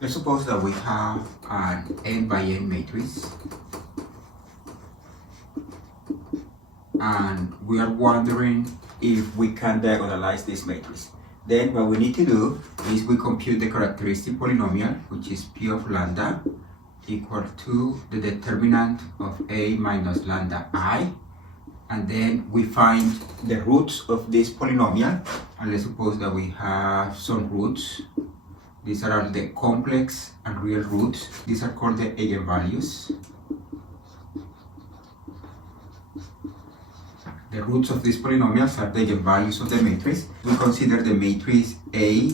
Let's suppose that we have an n by n matrix and we are wondering if we can diagonalize this matrix. Then what we need to do is we compute the characteristic polynomial, which is p of lambda equal to the determinant of a minus lambda I, and then we find the roots of this polynomial. And let's suppose that we have some roots. These are the complex and real roots. These are called the eigenvalues. The roots of these polynomials are the eigenvalues of the matrix. We consider the matrix A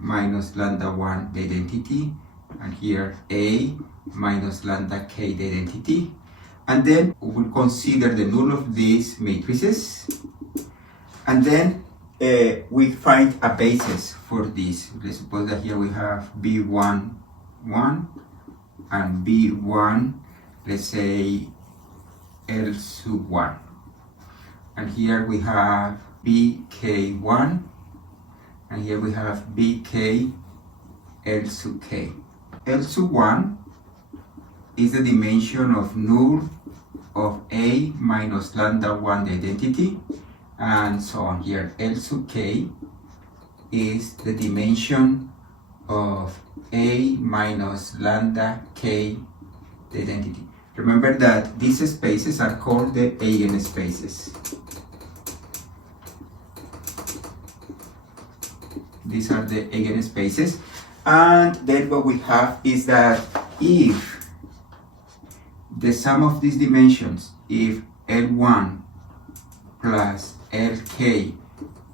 minus lambda 1 the identity, and here A minus lambda k the identity. And then we will consider the null of these matrices, and then we find a basis for this. Let's suppose that here we have B1 1 and B1, let's say L sub 1, and here we have BK1 and here we have BK L sub k. L sub 1 is the dimension of null of A minus lambda 1 the identity, and so on. Here L sub k is the dimension of A minus lambda k the identity. Remember that these spaces are called the eigenspaces. These are the eigenspaces, and then what we have is that if the sum of these dimensions, if L1 plus Lk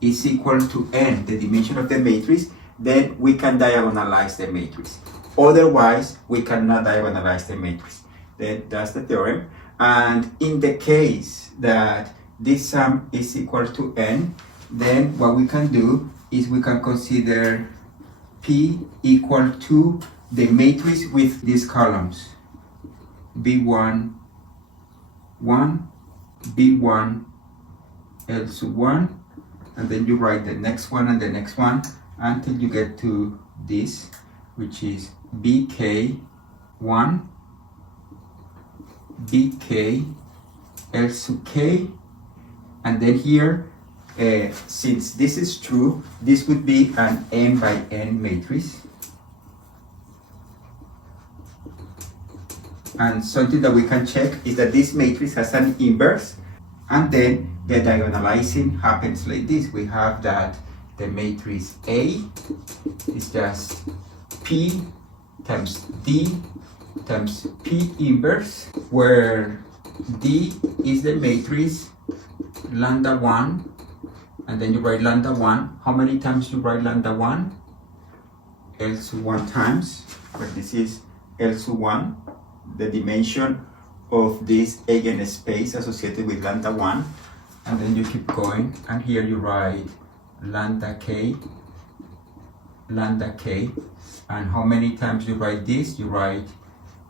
is equal to n, the dimension of the matrix, then we can diagonalize the matrix. Otherwise, we cannot diagonalize the matrix. Then that's the theorem. And in the case that this sum is equal to n, then what we can do is we can consider P equal to the matrix with these columns. B1 1, B1 L sub 1, and then you write the next one and the next one until you get to this, which is BK1 BK L sub k, and then here since this is true, this would be an n by n matrix. And something that we can check is that this matrix has an inverse, and then the diagonalizing happens like this. We have that the matrix A is just P times D times P inverse, where D is the matrix lambda 1, and then you write lambda 1. How many times you write lambda 1? L sub 1 times, but this is L sub 1. The dimension of this eigenspace associated with lambda 1, and then you keep going, and here you write lambda k, and how many times you write this? You write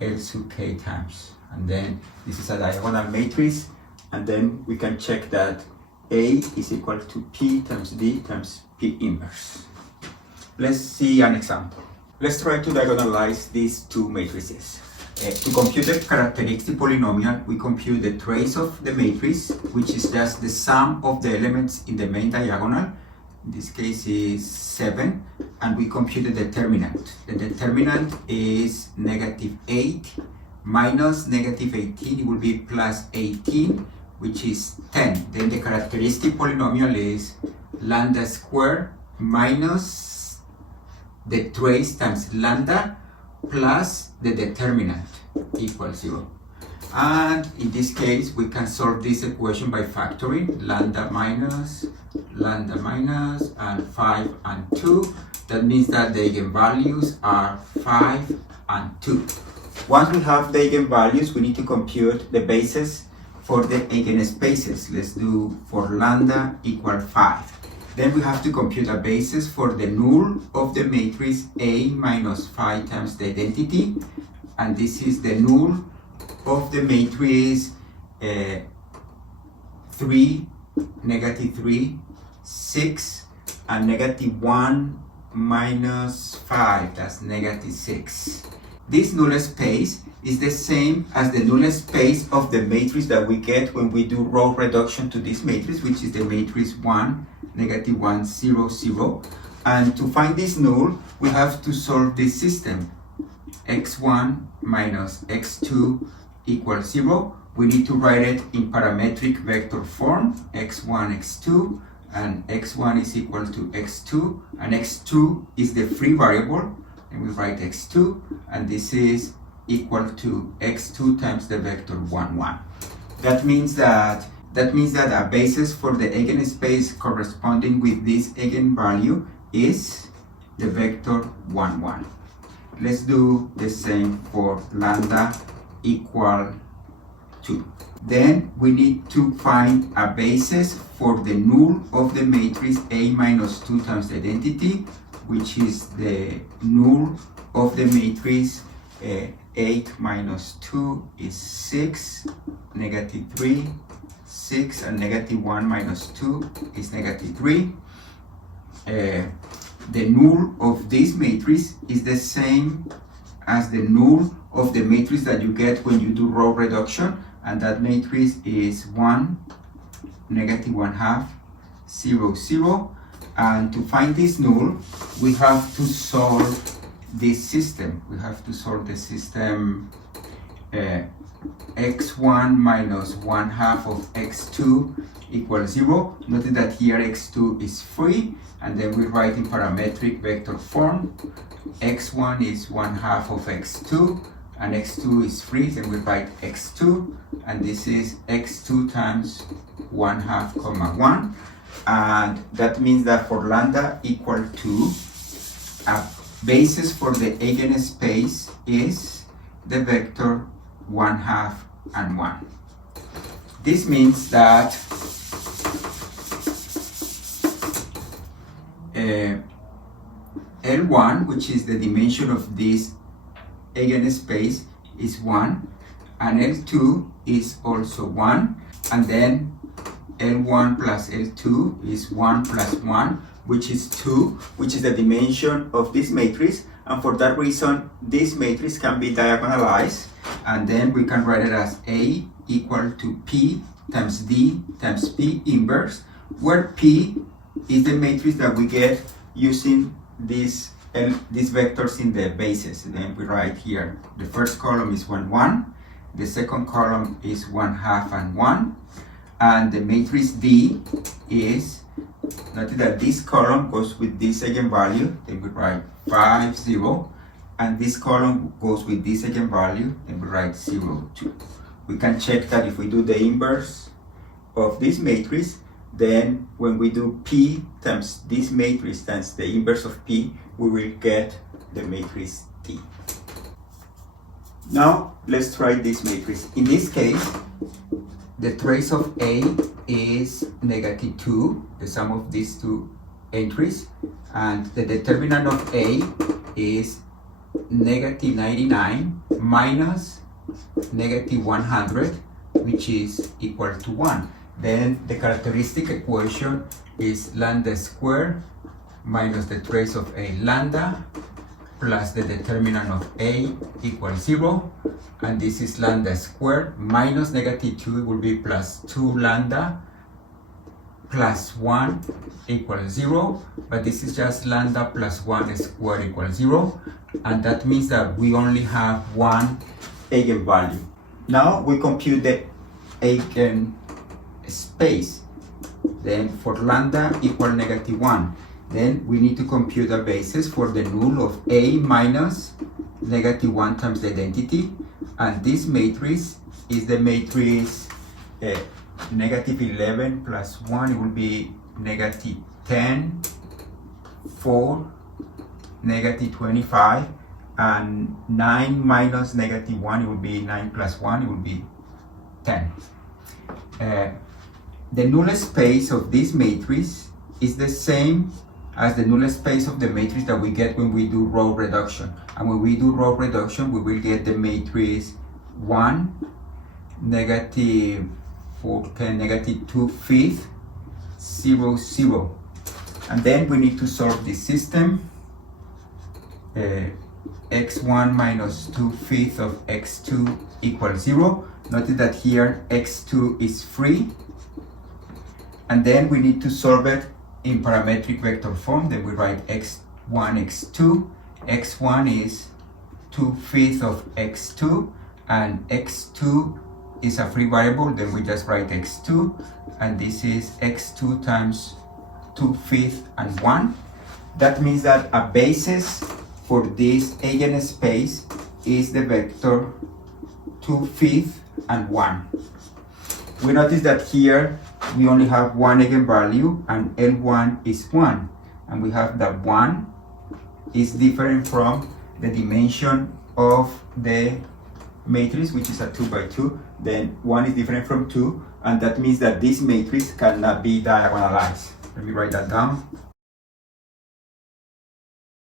L sub k times, and then this is a diagonal matrix, and then we can check that A is equal to P times D times P inverse. Let's see an example. Let's try to diagonalize these two matrices. To compute the characteristic polynomial, we compute the trace of the matrix, which is just the sum of the elements in the main diagonal. In this case is 7, and we compute the determinant. The determinant is -8 minus -18, it will be plus 18, which is 10. Then the characteristic polynomial is lambda squared minus the trace times lambda plus the determinant equals 0. And in this case, we can solve this equation by factoring lambda minus, and 5 and 2. That means that the eigenvalues are 5 and 2. Once we have the eigenvalues, we need to compute the basis for the eigenspaces. Let's do for lambda equal 5. Then we have to compute a basis for the null of the matrix A minus 5 times the identity, and this is the null of the matrix 3, -3, 6, and -1, minus 5, that's negative 6. This null space is the same as the null space of the matrix that we get when we do row reduction to this matrix, which is the matrix 1, negative 1, 0, 0. And to find this null, we have to solve this system. x1 minus x2 equals 0. We need to write it in parametric vector form, x1, x2, and x1 is equal to x2, and x2 is the free variable, and we write x2, and this is equal to x2 times the vector 1, 1. That means that a basis for the eigenspace corresponding with this eigenvalue is the vector 1, 1. Let's do the same for lambda equal 2. Then we need to find a basis for the null of the matrix A minus 2 times the identity, which is the null of the matrix 8 minus 2 is 6, negative 3, 6, and negative 1 minus 2 is negative 3. The null of this matrix is the same as the null of the matrix that you get when you do row reduction, and that matrix is 1, negative 1 half, 0, 0. And to find this null, we have to solve this system. We have to solve the system x1 minus 1 half of x2 equals 0. Notice that here x2 is free, and then we write in parametric vector form. x1 is 1 half of x2, and x2 is free, then we write x2, and this is x2 times 1 half comma 1. And that means that for lambda equal to, a basis for the eigenspace is the vector 1 half and 1. This means that L1, which is the dimension of this eigenspace, is 1, and L2 is also 1, and then L1 plus L2 is 1 plus 1, which is 2, which is the dimension of this matrix, and for that reason this matrix can be diagonalized, and then we can write it as A equal to P times D times P inverse, where P is the matrix that we get using these vectors in the basis. And then we write here, the first column is 1, 1, the second column is 1 half and 1, and the matrix D is, notice that this column goes with this eigenvalue, then we write 5, 0, and this column goes with this eigenvalue, then we write 0, 2. We can check that if we do the inverse of this matrix, then when we do P times this matrix times the inverse of P, we will get the matrix T. Now let's try this matrix. In this case, the trace of A is negative 2, the sum of these two entries, and the determinant of A is negative 99 minus negative 100, which is equal to 1. Then the characteristic equation is lambda squared minus the trace of A lambda plus the determinant of A equals 0, and this is lambda squared minus negative 2 will be plus 2 lambda plus 1 equals 0, but this is just lambda plus 1 squared equals 0, and that means that we only have one eigenvalue. Now we compute the eigenspace. Then for lambda equal negative 1, then we need to compute a basis for the null of A minus negative 1 times the identity, and this matrix is the matrix negative 11 plus 1, it will be negative 10, 4, negative 25, and 9 minus negative 1, it will be 9 plus 1, it will be 10. The null space of this matrix is the same as the null space of the matrix that we get when we do row reduction. And when we do row reduction, we will get the matrix 1, negative 4, 10, negative 2 fifths, 0, 0. And then we need to solve this system. x1 minus 2/5 of x2 equals 0. Notice that here x2 is free, and then we need to solve it in parametric vector form. Then we write x1, x2. x1 is 2/5 of x2, and x2 is a free variable. Then we just write x2, and this is x2 times 2/5 and 1. That means that a basis for this eigenspace is the vector 2/5 and 1. We notice that here we only have one eigenvalue, and L1 is 1, and we have that 1 is different from the dimension of the matrix, which is a 2 by 2. Then 1 is different from 2, and that means that this matrix cannot be diagonalized. Let me write that down.